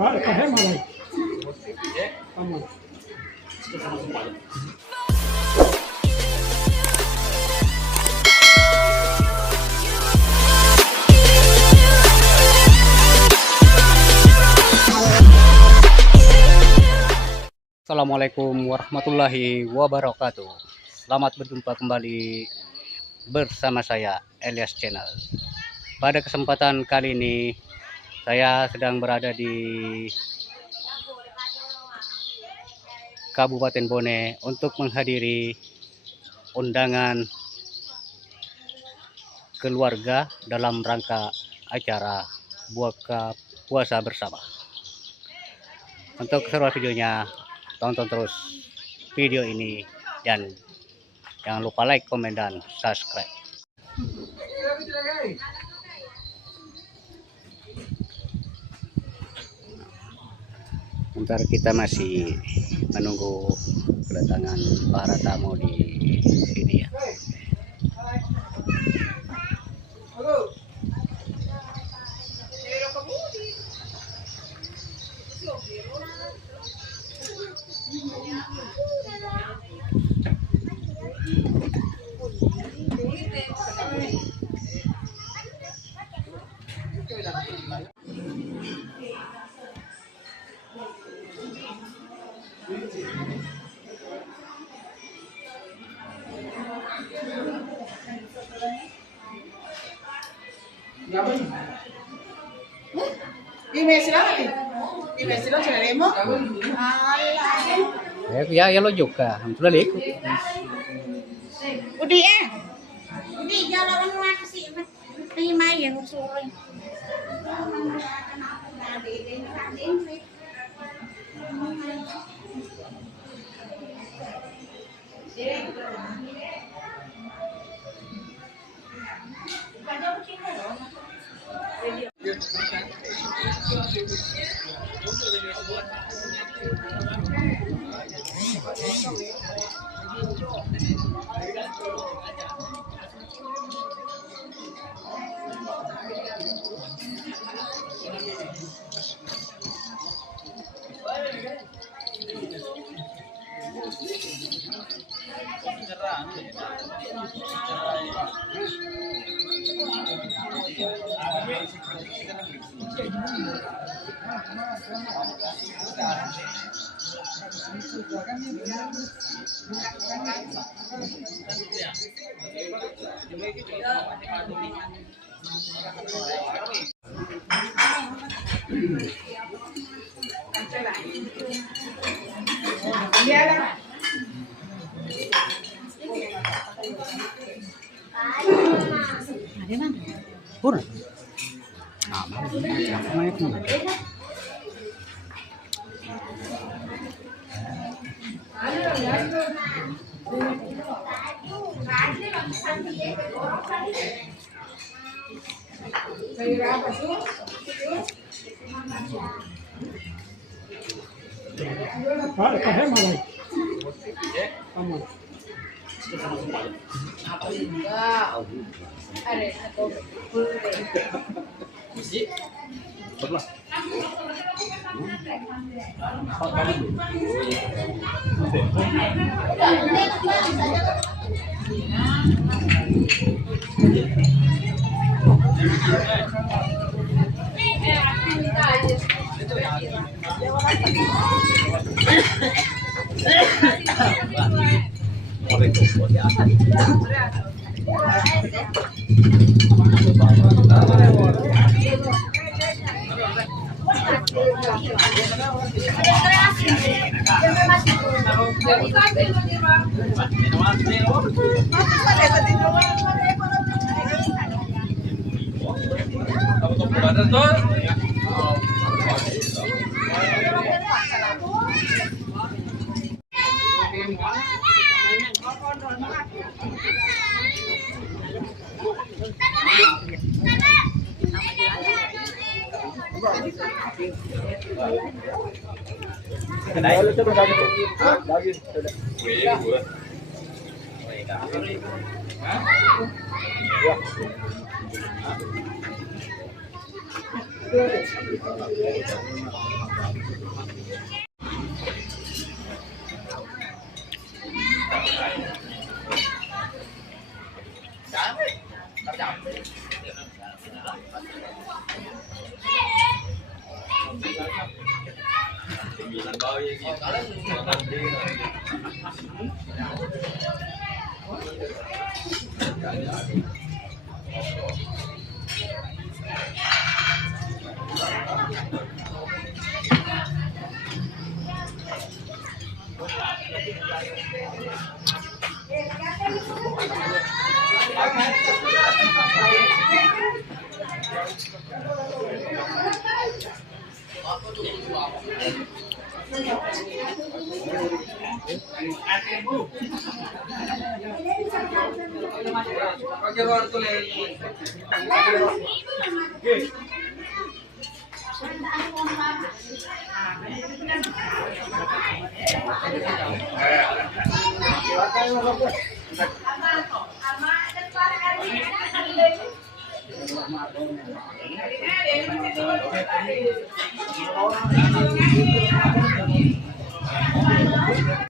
Assalamualaikum warahmatullahi wabarakatuh. Selamat berjumpa kembali bersama saya Elias Channel. Pada kesempatan kali ini saya sedang berada di Kabupaten Bone untuk menghadiri undangan keluarga dalam rangka acara buka puasa bersama. Untuk keseruan videonya, tonton terus video ini dan jangan lupa like, komen, dan subscribe. Sebentar, kita masih menunggu kedatangan para tamu di sini ya. Di cereremo? Ya lo juga, sudah ikut. Udi jalan mana sih? Terima yang usul. Pur.